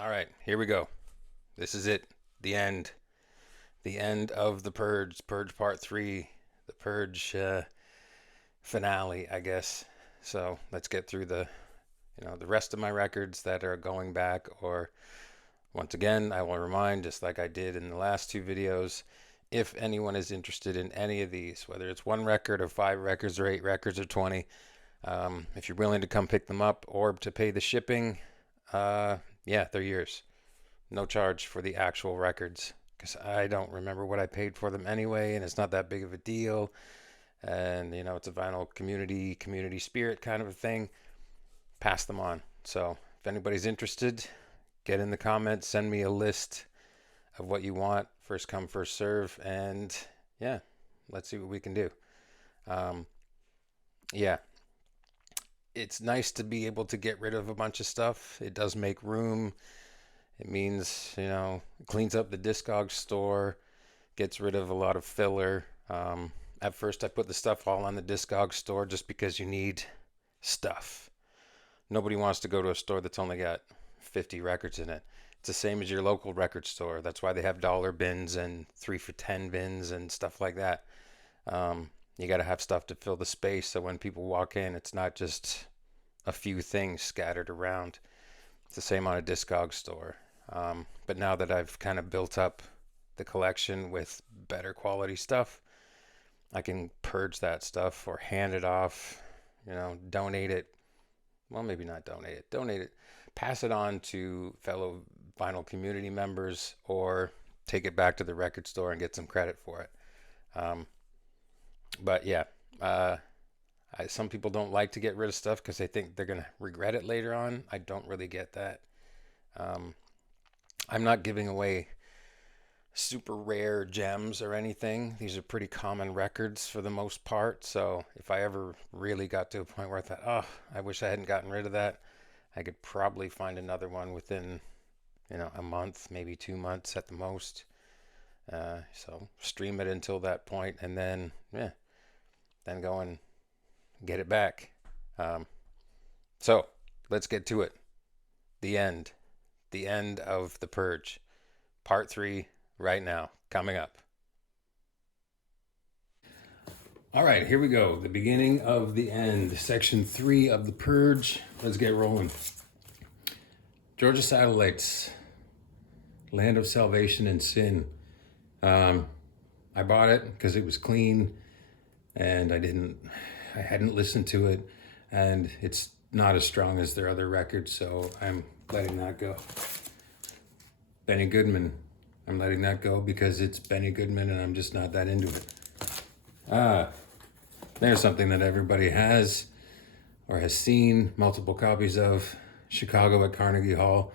All right, here we go. This is it. The end. The end of the Purge. Purge Part 3. The Purge finale, I guess. So let's get through the rest of my records that are going back. Or once again, I will remind, just like I did in the last two videos, if anyone is interested in any of these, whether it's one record or five records or eight records or 20, if you're willing to come pick them up or to pay the shipping, yeah, they're yours. No charge for the actual records because I don't remember what I paid for them anyway, and it's not that big of a deal. And it's a vinyl community spirit kind of a thing. Pass them on. So if anybody's interested, get in the comments, send me a list of what you want. First come, first serve, and yeah, let's see what we can do. Um, yeah, it's nice to be able to get rid of a bunch of stuff. It does make room. It means, it cleans up the Discog store, gets rid of a lot of filler. At first, I put the stuff all on the Discog store just because you need stuff. Nobody wants to go to a store that's only got 50 records in it. It's the same as your local record store. That's why they have dollar bins and 3 for 10 bins and stuff like that. You got to have stuff to fill the space so when people walk in, it's not just a few things scattered around. It's the same on a Discog store. But now that I've kind of built up the collection with better quality stuff, I can purge that stuff or hand it off, donate it. Well, maybe not donate it. Donate it. Pass it on to fellow vinyl community members or take it back to the record store and get some credit for it. But yeah, some people don't like to get rid of stuff because they think they're going to regret it later on. I don't really get that. I'm not giving away super rare gems or anything. These are pretty common records for the most part. So if I ever really got to a point where I thought, oh, I wish I hadn't gotten rid of that, I could probably find another one within, a month, maybe 2 months at the most. So stream it until that point and then, then go and get it back. So let's get to it. The end. The end of the Purge. Part 3 right now, coming up. All right, here we go. The beginning of the end. Section 3 of the Purge. Let's get rolling. Georgia Satellites. Land of Salvation and Sin. I bought it because it was clean and I hadn't listened to it, and it's not as strong as their other records, so I'm letting that go. Benny Goodman. I'm letting that go because it's Benny Goodman and I'm just not that into it. There's something that everybody has or has seen multiple copies of. Chicago at Carnegie Hall.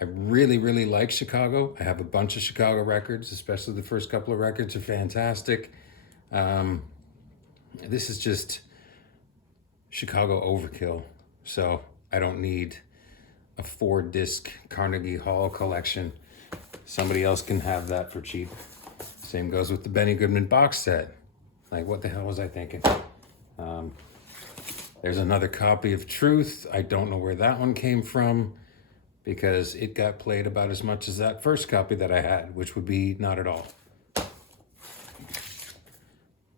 I really, really like Chicago. I have a bunch of Chicago records, especially the first couple of records are fantastic. This is just Chicago overkill. So I don't need a 4-disc Carnegie Hall collection. Somebody else can have that for cheap. Same goes with the Benny Goodman box set. Like, what the hell was I thinking? There's another copy of Truth. I don't know where that one came from because it got played about as much as that first copy that I had, which would be not at all.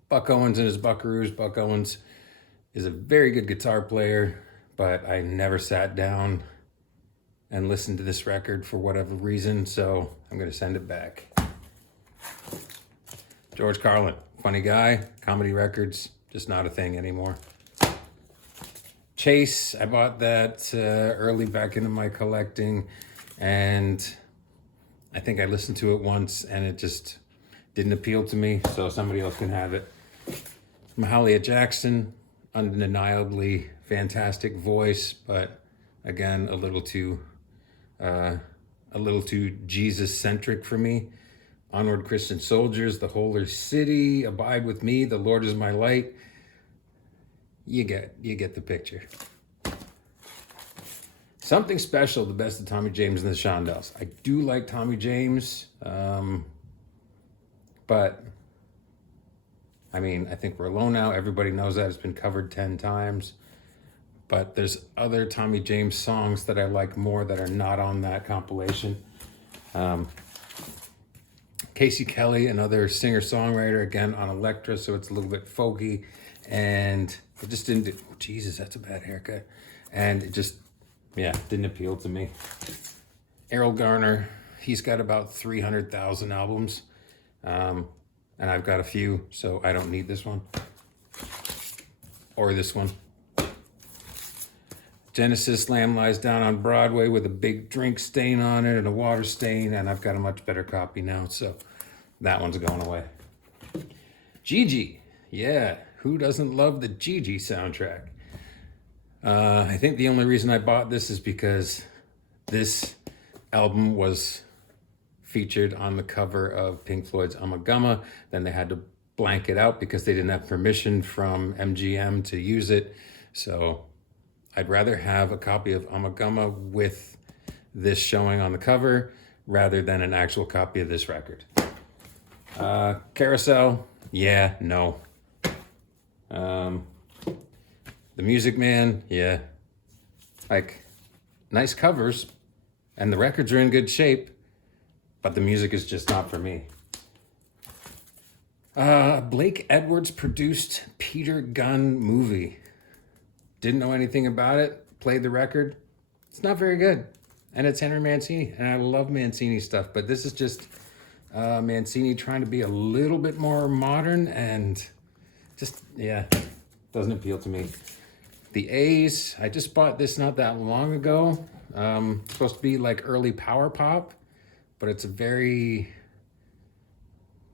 Buck Owens and his Buckaroos. Buck Owens is a very good guitar player, but I never sat down and listened to this record for whatever reason, so I'm going to send it back. George Carlin, funny guy, comedy records, just not a thing anymore. Chase, I bought that early back into my collecting, and I think I listened to it once and it just didn't appeal to me, so somebody else can have it. Mahalia Jackson, undeniably fantastic voice, but again, a little too Jesus-centric for me. Onward Christian Soldiers, The Holy City, Abide With Me, The Lord Is My Light. You get the picture. Something Special, the best of Tommy James and the Shondells. I do like Tommy James, but I mean, I think we're alone now. Everybody knows that. It's been covered 10 times. but there's other Tommy James songs that I like more that are not on that compilation. Casey Kelly, another singer-songwriter, again on Elektra, so it's a little bit folky, and it just didn't do, oh, Jesus, that's a bad haircut. And it just, yeah, didn't appeal to me. Errol Garner, he's got about 300,000 albums, and I've got a few, so I don't need this one. Or this one. Genesis, Lamb Lies Down on Broadway with a big drink stain on it and a water stain, and I've got a much better copy now, so that one's going away. Gigi, yeah, who doesn't love the Gigi soundtrack? I think the only reason I bought this is because this album was featured on the cover of Pink Floyd's Ummagumma. Then they had to blank it out because they didn't have permission from MGM to use it. So I'd rather have a copy of Ummagumma with this showing on the cover rather than an actual copy of this record. Carousel, yeah, no. The Music Man, yeah. Like, nice covers, and the records are in good shape, but the music is just not for me. Blake Edwards produced Peter Gunn movie. Didn't know anything about it, played the record. It's not very good. And it's Henry Mancini, and I love Mancini stuff, but this is just Mancini trying to be a little bit more modern and just, yeah, doesn't appeal to me. The A's, I just bought this not that long ago. It's supposed to be like early power pop, but it's a very,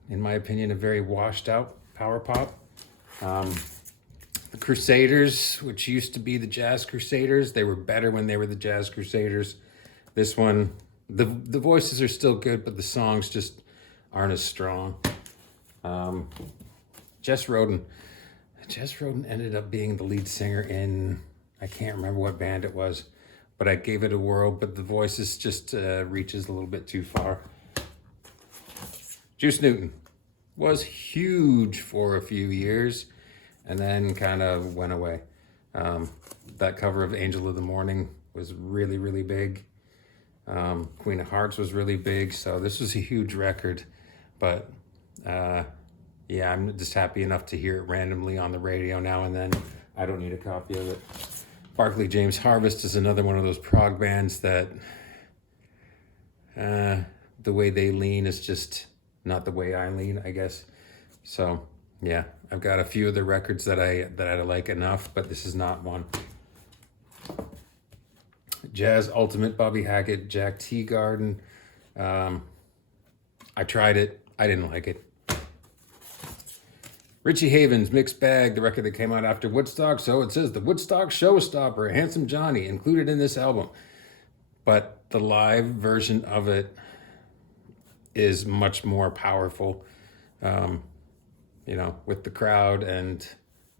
in my opinion, a very washed out power pop. The Crusaders, which used to be the Jazz Crusaders, they were better when they were the Jazz Crusaders. This one, the voices are still good, but the songs just aren't as strong. Jess Roden. Jess Roden ended up being the lead singer in, I can't remember what band it was, but I gave it a whirl, but the voices just reaches a little bit too far. Juice Newton was huge for a few years and then kind of went away. That cover of Angel of the Morning was really, really big. Queen of Hearts was really big, so this was a huge record, but yeah, I'm just happy enough to hear it randomly on the radio now and then. I don't need a copy of it. Barclay James Harvest is another one of those prog bands that the way they lean is just not the way I lean, I guess. So yeah, I've got a few of the records that I like enough, but this is not one. Jazz Ultimate, Bobby Hackett, Jack Teagarden. I tried it. I didn't like it. Richie Havens, Mixed Bag, the record that came out after Woodstock. So it says the Woodstock Showstopper, Handsome Johnny, included in this album. But the live version of it is much more powerful, you know, with the crowd and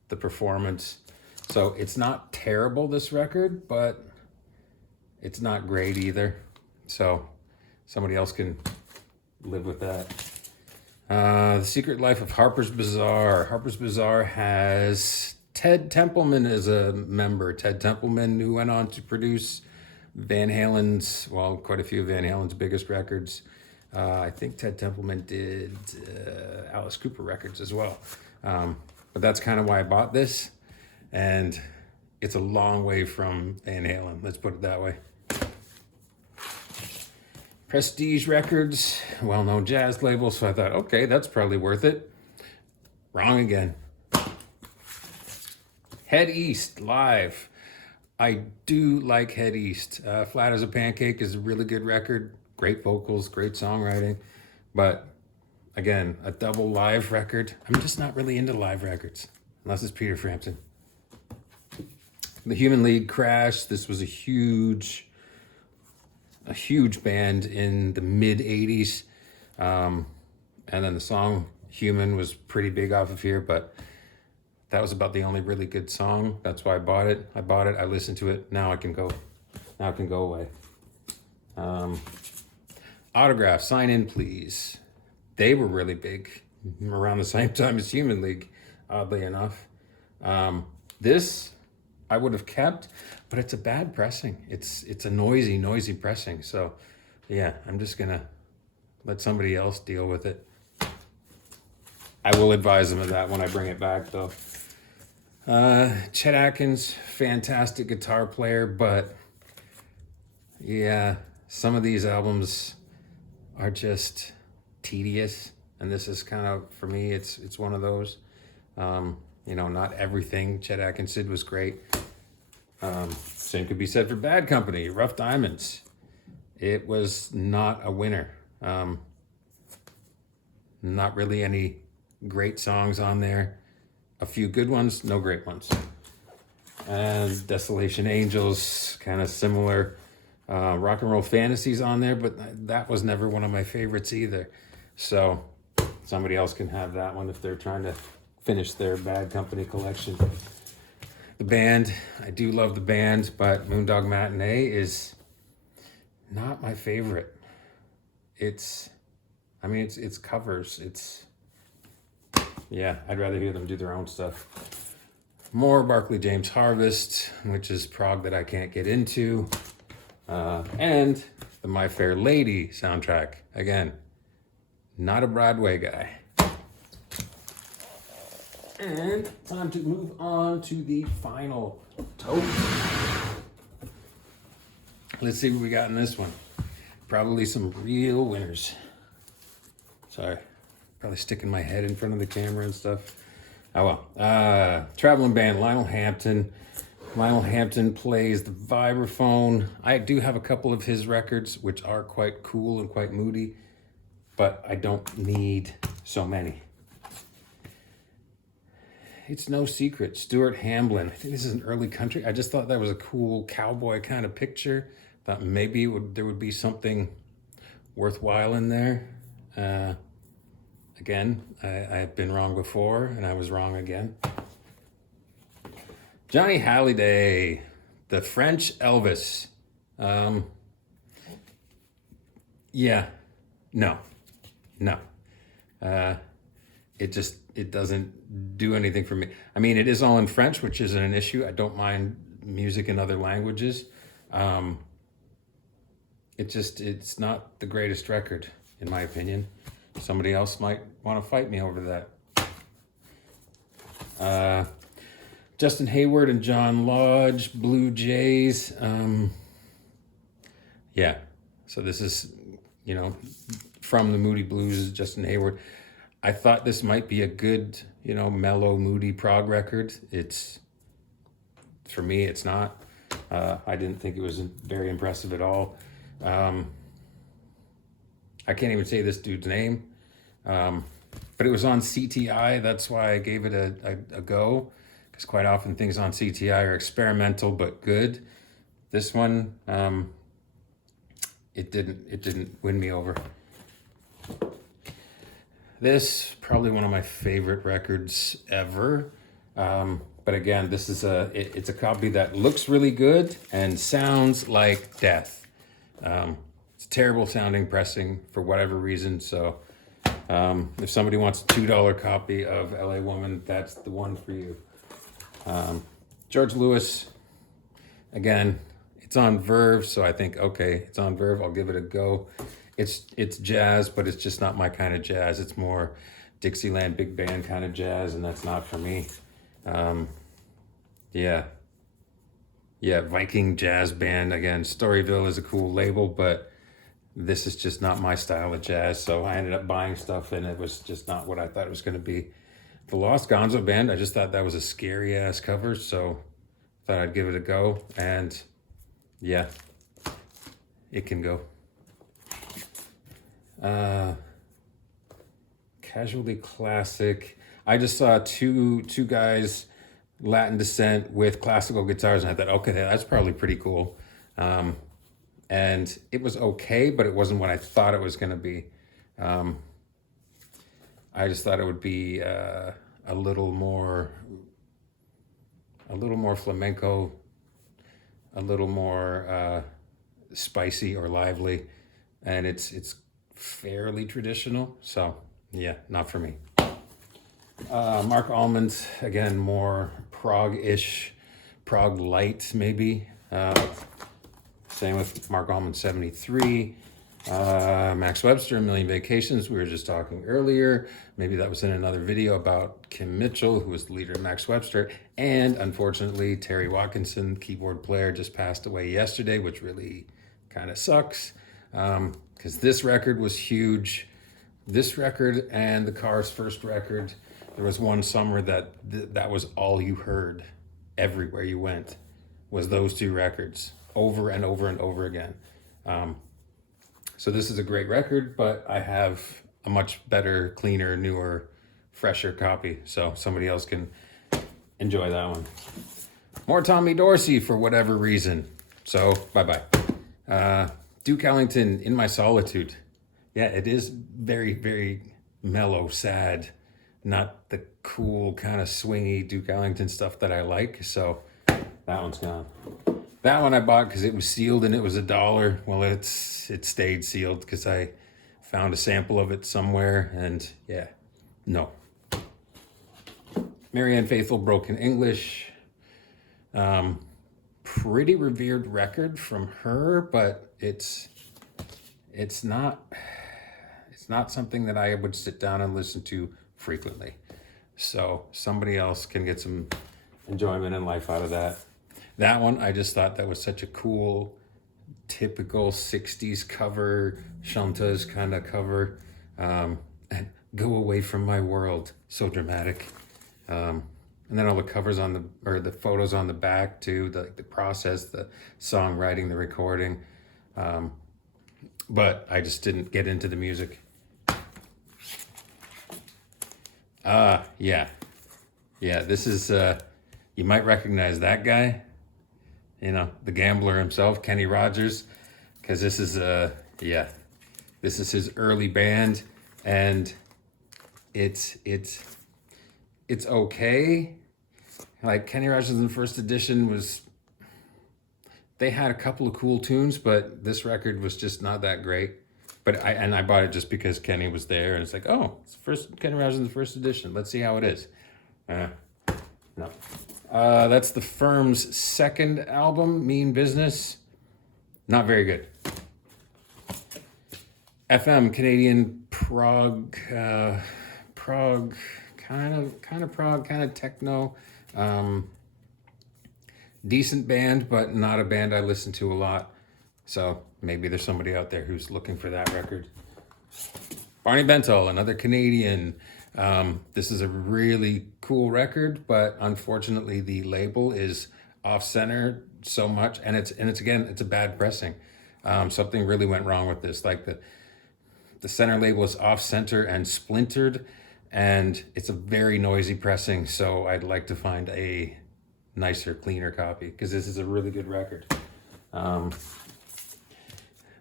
the performance. So it's not terrible, this record, but it's not great either. So somebody else can live with that. The Secret Life of Harper's Bazaar. Harper's Bazaar has Ted Templeman as a member. Ted Templeman, who went on to produce Van Halen's, well, quite a few of Van Halen's biggest records. I think Ted Templeman did Alice Cooper records as well. But that's kind of why I bought this. And it's a long way from Van Halen, let's put it that way. Prestige Records, well-known jazz label, so I thought, okay, that's probably worth it. Wrong again. Head East, live. I do like Head East. Flat as a Pancake is a really good record. Great vocals, great songwriting. But, again, a double live record. I'm just not really into live records, unless it's Peter Frampton. The Human League, Crash. This was a huge band in the mid 80s. And then the song Human was pretty big off of here, but that was about the only really good song. That's why I bought it. I listened to it. Now it can go away. Autograph, Sign In Please. They were really big around the same time as Human League, oddly enough. This I would have kept, but it's a bad pressing. It's a noisy pressing. So yeah, I'm just gonna let somebody else deal with it. I will advise them of that when I bring it back though. Chet Atkins, fantastic guitar player, but yeah, some of these albums are just tedious, and this is kind of, for me, it's one of those. Not everything Chet Atkins did was great. Same could be said for Bad Company, Rough Diamonds. It was not a winner. Not really any great songs on there. A few good ones, no great ones. And Desolation Angels, kind of similar. Rock and Roll Fantasies on there, but that was never one of my favorites either. So somebody else can have that one if they're trying to finish their Bad Company collection. The band, I do love the band, but Moondog Matinee is not my favorite. It's covers. I'd rather hear them do their own stuff. More Barclay James Harvest, which is prog that I can't get into. And the My Fair Lady soundtrack. Again, not a Broadway guy. And time to move on to the final tote. Let's see what we got in this one. Probably some real winners. Sorry, probably sticking my head in front of the camera and stuff. Oh well. Traveling band, Lionel Hampton. Lionel Hampton plays the vibraphone. I do have a couple of his records, which are quite cool and quite moody, but I don't need so many. It's no secret. Stuart Hamblin. I think this is an early country. I just thought that was a cool cowboy kind of picture. Thought maybe there would be something worthwhile in there. Again, I've been wrong before, and I was wrong again. Johnny Hallyday, the French Elvis. No. It doesn't do anything for me. I mean, it is all in French, which isn't an issue. I don't mind music in other languages. It's not the greatest record, in my opinion. Somebody else might want to fight me over that. Justin Hayward and John Lodge, Blue Jays. So this is, from the Moody Blues, Justin Hayward. I thought this might be a good, mellow, moody prog record. For me, it's not. I didn't think it was very impressive at all. I can't even say this dude's name. But it was on CTI. That's why I gave it a go. Because quite often things on CTI are experimental but good. This one, it didn't win me over. This, probably one of my favorite records ever. But again, this is it's a copy that looks really good and sounds like death. It's a terrible sounding pressing for whatever reason. So if somebody wants a $2 copy of LA Woman, that's the one for you. George Lewis, again, it's on Verve, so I think, okay, it's on Verve, I'll give it a go. It's jazz, but it's just not my kind of jazz. It's more Dixieland big band kind of jazz, and that's not for me. Viking jazz band. Again, Storyville is a cool label, but this is just not my style of jazz. So I ended up buying stuff, and it was just not what I thought it was going to be. The Lost Gonzo Band, I just thought that was a scary ass cover, so thought I'd give it a go. And yeah, it can go. Casually Classic. I just saw two guys, Latin descent with classical guitars, and I thought, okay, that's probably pretty cool. And it was okay, but it wasn't what I thought it was going to be. I just thought it would be a little more flamenco, a little more spicy or lively, and it's fairly traditional. So yeah, not for me. Mark Almond, again, more prog-ish Prague Light, maybe. Same with Mark Allman 73. Max Webster, A Million Vacations, we were just talking earlier. Maybe that was in another video about Kim Mitchell, who was the leader of Max Webster. And unfortunately, Terry Watkinson, keyboard player, just passed away yesterday, which really kind of sucks. Because this record was huge. This record and the Cars' first record, there was one summer that was all you heard everywhere you went, was those two records over and over and over again. So this is a great record, but I have a much better, cleaner, newer, fresher copy. So somebody else can enjoy that one. More Tommy Dorsey for whatever reason. So bye-bye. Duke Ellington, In My Solitude. Yeah, it is very, very mellow, sad. Not the cool, kind of swingy Duke Ellington stuff that I like. So that one's gone. That one I bought because it was sealed and it was $1. Well, it stayed sealed because I found a sample of it somewhere, and yeah, no. Marianne Faithfull, Broken English. Pretty revered record from her, but it's not something that I would sit down and listen to frequently. So somebody else can get some enjoyment in life out of that. That one, I just thought that was such a cool, typical 60s cover, chanteuse kind of cover. And Go Away From My World, so dramatic. And then all the covers the photos on the back too, the process, the songwriting, the recording. But I just didn't get into the music. Yeah, this is, you might recognize that guy. You know, the gambler himself, Kenny Rogers, because this is his early band, and it's okay. Like Kenny Rogers in the first edition they had a couple of cool tunes, but this record was just not that great. But I bought it just because Kenny was there, and it's like, oh, it's Kenny Rogers in the first edition. Let's see how it is. No. That's the Firm's second album, Mean Business. Not very good. FM, Canadian Prague, kind of Prague, kind of techno. Decent band, but not a band I listen to a lot. So maybe there's somebody out there who's looking for that record. Barney Bentall, another Canadian. This is a really cool record, but unfortunately the label is off-center so much, and it's a bad pressing. Something really went wrong with this. Like the center label is off-center and splintered, and it's a very noisy pressing. So I'd like to find a nicer, cleaner copy, because this is a really good record.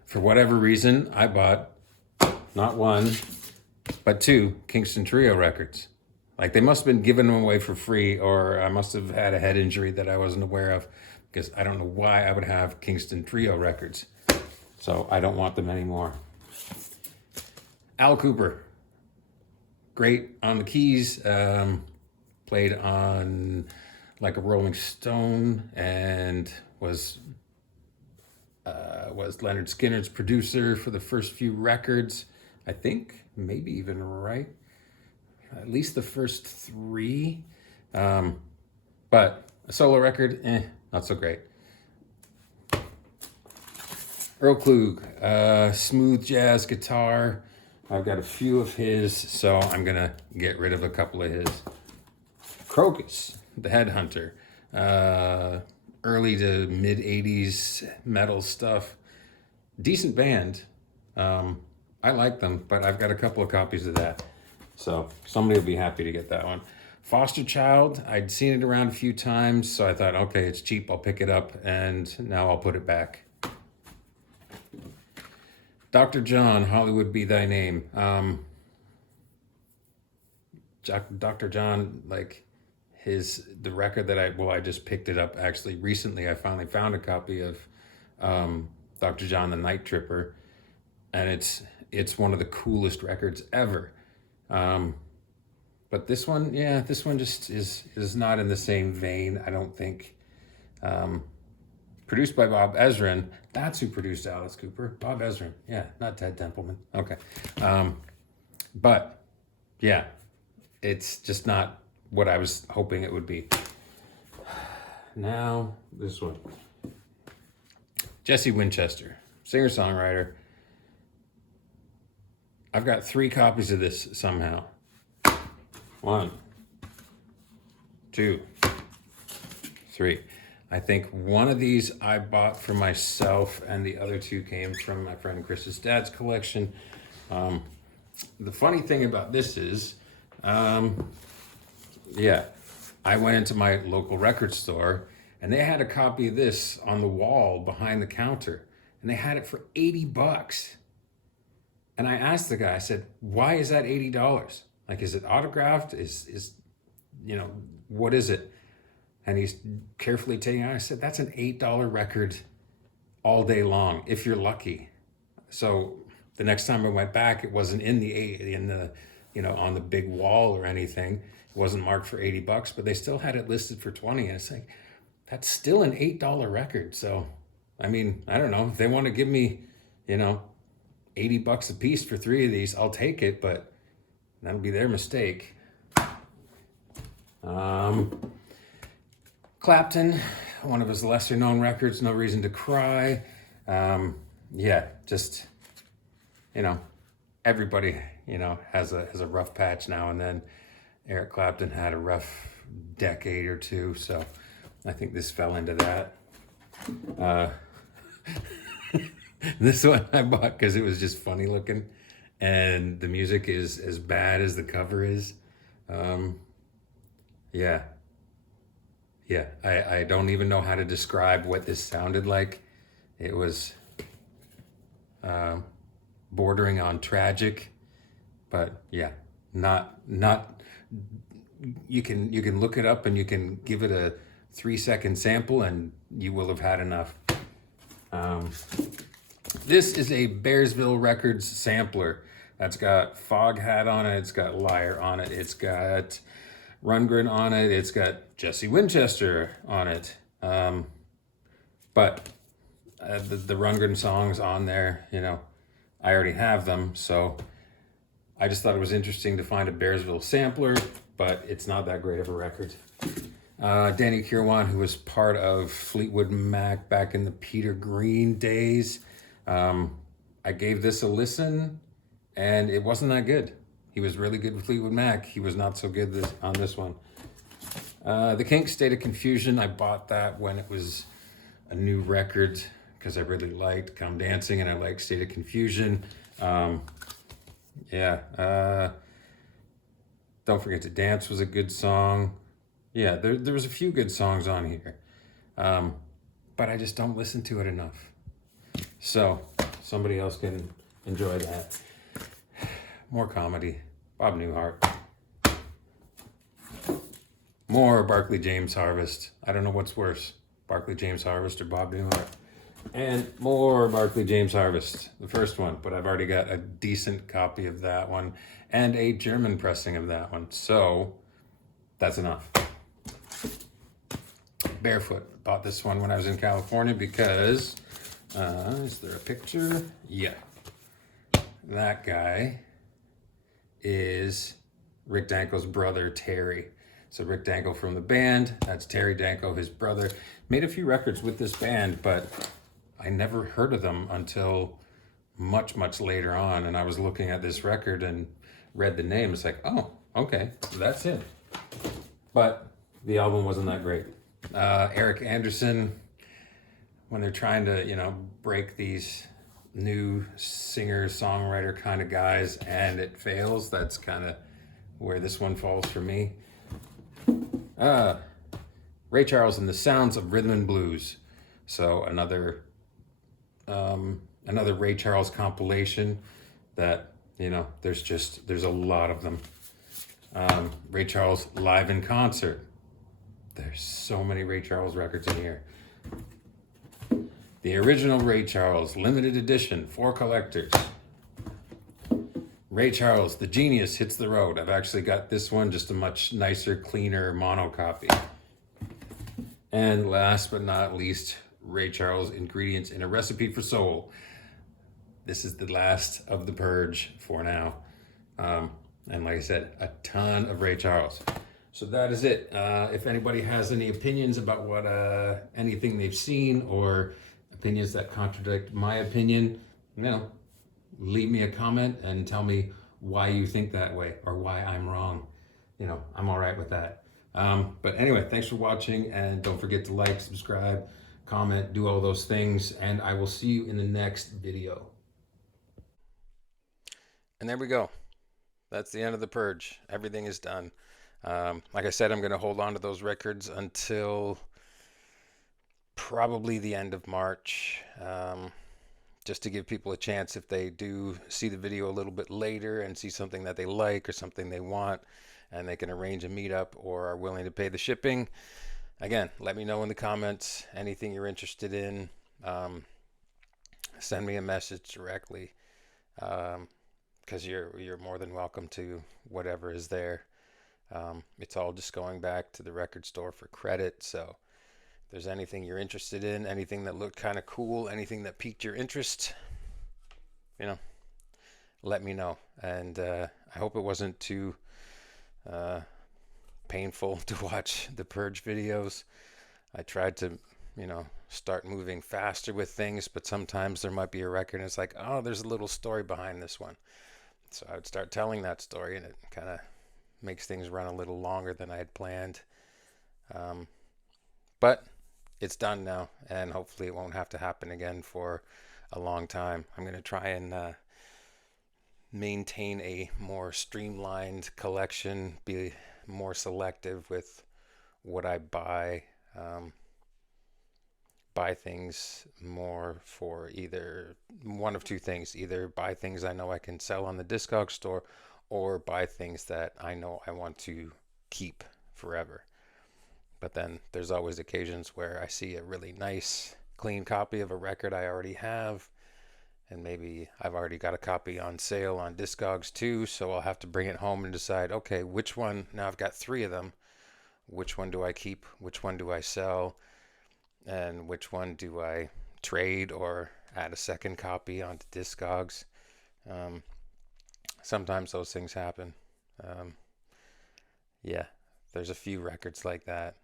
For whatever reason, I bought not one, but two Kingston Trio records. Like, they must have been giving them away for free, or I must have had a head injury that I wasn't aware of, because I don't know why I would have Kingston Trio records. So I don't want them anymore. Al Cooper, great on the keys, played on Like a Rolling Stone, and was Leonard Skinner's producer for the first few records. I think maybe even at least the first three. But a solo record, not so great. Earl Klug, smooth jazz guitar. I've got a few of his, so I'm gonna get rid of a couple of his. Crocus, the Headhunter, early to mid 80s metal stuff. Decent band. I like them, but I've got a couple of copies of that. So somebody will be happy to get that one. Foster Child, I'd seen it around a few times, so I thought, okay, it's cheap, I'll pick it up, and now I'll put it back. Dr. John, Hollywood Be Thy Name. Dr. John, like the record that I just picked it up actually recently. I finally found a copy of Dr. John the Night Tripper, and it's one of the coolest records ever. But this one just is not in the same vein, I don't think. Produced by Bob Ezrin. That's who produced Alice Cooper. Bob Ezrin. Yeah, not Ted Templeman. Okay. But yeah, it's just not what I was hoping it would be. Now, this one. Jesse Winchester, singer-songwriter. I've got 3 copies of this somehow. 1, 2, 3. I think one of these I bought for myself, and the other 2 came from my friend Chris's dad's collection. The funny thing about this is, yeah, I went into my local record store, and they had a copy of this on the wall behind the counter, and they had it for $80. And I asked the guy, I said, why is that $80? Like, is it autographed? Is what is it? And he's carefully taking it out. I said, that's an $8 record all day long, if you're lucky. So the next time I went back, it wasn't in the on the big wall or anything. It wasn't marked for $80, but they still had it listed for 20. And it's like, that's still an $8 record. So, I mean, I don't know. If they want to give me, $80 a piece for 3 of these, I'll take it, but that'll be their mistake. Clapton, one of his lesser known records, No Reason to Cry. Yeah, just, everybody, has a rough patch now and then. Eric Clapton had a rough decade or 2, so I think this fell into that. This one I bought because it was just funny looking, and the music is as bad as the cover is. Yeah, I don't even know how to describe what this sounded like. It was bordering on tragic, but yeah, not. You can look it up and you can give it a 3-second sample and you will have had enough. This is a Bearsville Records sampler. That's got Foghat on it. It's got Liar on it. It's got Rundgren on it. It's got Jesse Winchester on it. But the Rundgren songs on there, I already have them. So I just thought it was interesting to find a Bearsville sampler, but it's not that great of a record. Danny Kirwan, who was part of Fleetwood Mac back in the Peter Green days. I gave this a listen, and it wasn't that good. He was really good with Fleetwood Mac. He was not so good on this one. The Kinks, State of Confusion. I bought that when it was a new record because I really liked Come Dancing and I liked State of Confusion. Yeah. Don't Forget to Dance was a good song. Yeah, there was a few good songs on here. But I just don't listen to it enough. So somebody else can enjoy that. More comedy. Bob Newhart. More Barclay James Harvest. I don't know what's worse, Barclay James Harvest or Bob Newhart. And more Barclay James Harvest, the first one, but I've already got a decent copy of that one and a German pressing of that one. So that's enough. Barefoot. Bought this one when I was in California because, is there a picture? Yeah. That guy is Rick Danko's brother, Terry. So Rick Danko from the band, that's Terry Danko, his brother. Made a few records with this band, but I never heard of them until much, much later on. And I was looking at this record and read the name. It's like, oh, okay, so that's him. But the album wasn't that great. Eric Anderson, when they're trying to, break these new singer-songwriter kind of guys and it fails, that's kind of where this one falls for me. Ray Charles and the Sounds of Rhythm and Blues. So another Ray Charles compilation that, there's a lot of them. Ray Charles live in concert. There's so many Ray Charles records in here. The original Ray Charles, limited edition for collectors. Ray Charles, The Genius Hits the Road. I've actually got this one, just a much nicer, cleaner mono copy. And last but not least, Ray Charles ingredients in a recipe for soul. This is the last of the purge for now. Um, and like I said, a ton of Ray Charles. So that is it. If anybody has any opinions about what anything they've seen or opinions that contradict my opinion, leave me a comment and tell me why you think that way or why I'm wrong. I'm all right with that. But anyway, thanks for watching, and don't forget to like, subscribe, comment, do all those things, and I will see you in the next video. And there we go. That's the end of the purge. Everything is done. Like I said, I'm going to hold on to those records until probably the end of March, just to give people a chance if they do see the video a little bit later and see something that they like or something they want, and they can arrange a meetup or are willing to pay the shipping. Again, let me know in the comments anything you're interested in. Send me a message directly, because you're more than welcome to whatever is there. It's all just going back to the record store for credit. So if there's anything you're interested in, anything that looked kind of cool, anything that piqued your interest, let me know. And I hope it wasn't too painful to watch the Purge videos. I tried to, start moving faster with things, but sometimes there might be a record and it's like, oh, there's a little story behind this one. So I would start telling that story, and it kind of makes things run a little longer than I had planned. But it's done now, and hopefully it won't have to happen again for a long time. I'm going to try and maintain a more streamlined collection, be more selective with what I buy. Buy things more for either one of two things: either buy things I know I can sell on the Discog store, or buy things that I know I want to keep forever. But then there's always occasions where I see a really nice clean copy of a record I already have, and maybe I've already got a copy on sale on Discogs too, so I'll have to bring it home and decide, okay, which one, now I've got 3 of them, which one do I keep, which one do I sell, and which one do I trade or add a second copy onto Discogs. Sometimes those things happen. Yeah, there's a few records like that.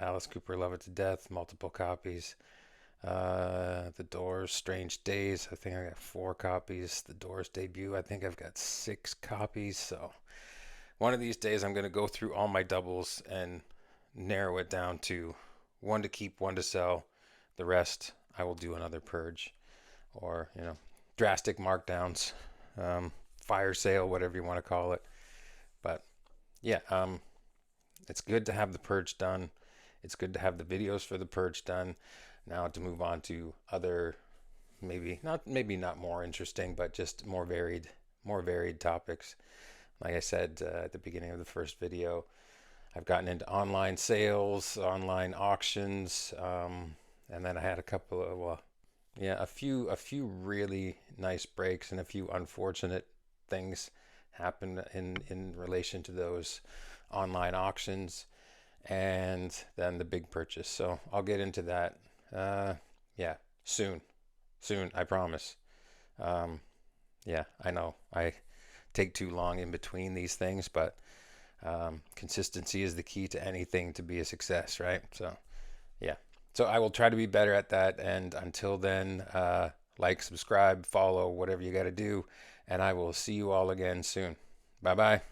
Alice Cooper, Love It to Death, multiple copies. The Doors, Strange Days, I think I got 4 copies. The Doors debut, I think I've got 6 copies. So one of these days I'm going to go through all my doubles and narrow it down to one to keep, one to sell. The rest I will do another purge, or drastic markdowns, fire sale, whatever you want to call it. But yeah, it's good to have the purge done. It's good to have the videos for the purge done. Now to move on to other, maybe not more interesting, but just more varied topics. Like I said at the beginning of the first video, I've gotten into online sales, online auctions, and then I had a couple of, a few really nice breaks and a few unfortunate things happen in relation to those online auctions, and then the big purchase. So I'll get into that. Soon, I promise. I know I take too long in between these things, but consistency is the key to anything to be a success, right? So yeah, so I will try to be better at that, and until then, like, subscribe, follow, whatever you got to do, and I will see you all again soon. Bye bye.